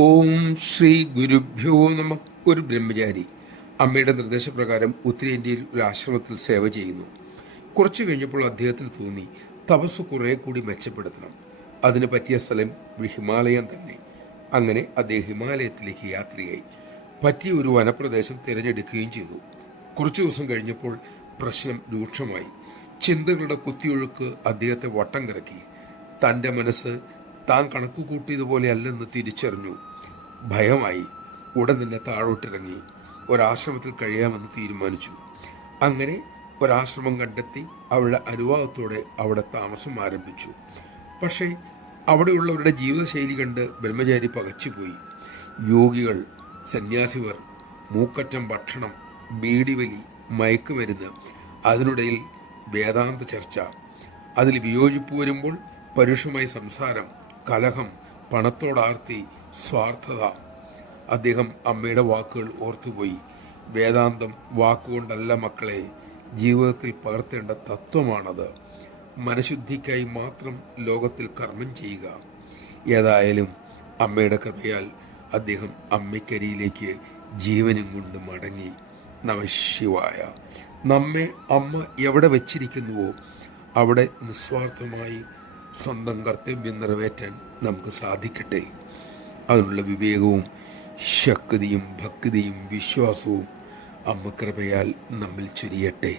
ഓം ശ്രീ ഗുരുഭ്യോ നമ. ഒരു ബ്രഹ്മചാരി അമ്മയുടെ നിർദ്ദേശപ്രകാരം ഉത്തരേന്ത്യയിൽ ഒരു ആശ്രമത്തിൽ സേവ ചെയ്യുന്നു. കുറച്ചു കഴിഞ്ഞപ്പോൾ അദ്ദേഹത്തിന് തോന്നി തപസ് കുറെ കൂടി മെച്ചപ്പെടുത്തണം. അതിന് പറ്റിയ സ്ഥലം ഹിമാലയം തന്നെ. അങ്ങനെ അദ്ദേഹം ഹിമാലയത്തിലേക്ക് യാത്രയായി പറ്റിയ ഒരു വനപ്രദേശം തിരഞ്ഞെടുക്കുകയും ചെയ്തു. കുറച്ചു ദിവസം കഴിഞ്ഞപ്പോൾ പ്രശ്നം രൂക്ഷമായി. ചിന്തകളുടെ കുത്തിയൊഴുക്ക് അദ്ദേഹത്തെ വട്ടം കറക്കി. തൻ്റെ മനസ്സ് താൻ കണക്കു കൂട്ടിയതുപോലെ അല്ലെന്ന് തിരിച്ചറിഞ്ഞു. ഭയമായി. ഉടൻ തന്നെ താഴോട്ടിറങ്ങി ഒരാശ്രമത്തിൽ കഴിയാമെന്ന് തീരുമാനിച്ചു. അങ്ങനെ ഒരാശ്രമം കണ്ടെത്തി അവരുടെ അനുവാദത്തോടെ അവിടെ താമസം ആരംഭിച്ചു. പക്ഷേ അവിടെയുള്ളവരുടെ ജീവിതശൈലി കണ്ട് ബ്രഹ്മചാരി പകച്ചുപോയി. യോഗികൾ, സന്യാസിവർ, മൂക്കറ്റം ഭക്ഷണം, ബീഡിവലി, മയക്കുമരുന്ന്, അതിനിടയിൽ വേദാന്ത ചർച്ച, അതിൽ വിയോജിപ്പ് വരുമ്പോൾ പരുഷമായ സംസാരം, കലഹം, പണത്തോടാർത്തി, സ്വാർത്ഥത. അദ്ദേഹം അമ്മയുടെ വാക്കുകൾ ഓർത്തുപോയി. വേദാന്തം വാക്കുകൊണ്ടല്ല മക്കളെ, ജീവിതത്തിൽ പകർത്തേണ്ട തത്വമാണത്. മനഃശുദ്ധിക്കായി മാത്രം ലോകത്തിൽ കർമ്മം ചെയ്യുക. ഏതായാലും അമ്മയുടെ കൃപയാൽ അദ്ദേഹം അമ്മയ്ക്കരിയിലേക്ക് ജീവനും കൊണ്ട് മടങ്ങി. നമഃശിവായ. നമ്മെ അമ്മ എവിടെ വച്ചിരിക്കുന്നുവോ അവിടെ നിസ്വാർത്ഥമായി സ്വന്തം കർത്തവ്യം നിറവേറ്റാൻ നമുക്ക് സാധിക്കട്ടെ. അതിനുള്ള വിവേകവും ശക്തിയും ഭക്തിയും വിശ്വാസവും അമ്മ കൃപയാൽ നമ്മിൽ ചൊരിയട്ടെ.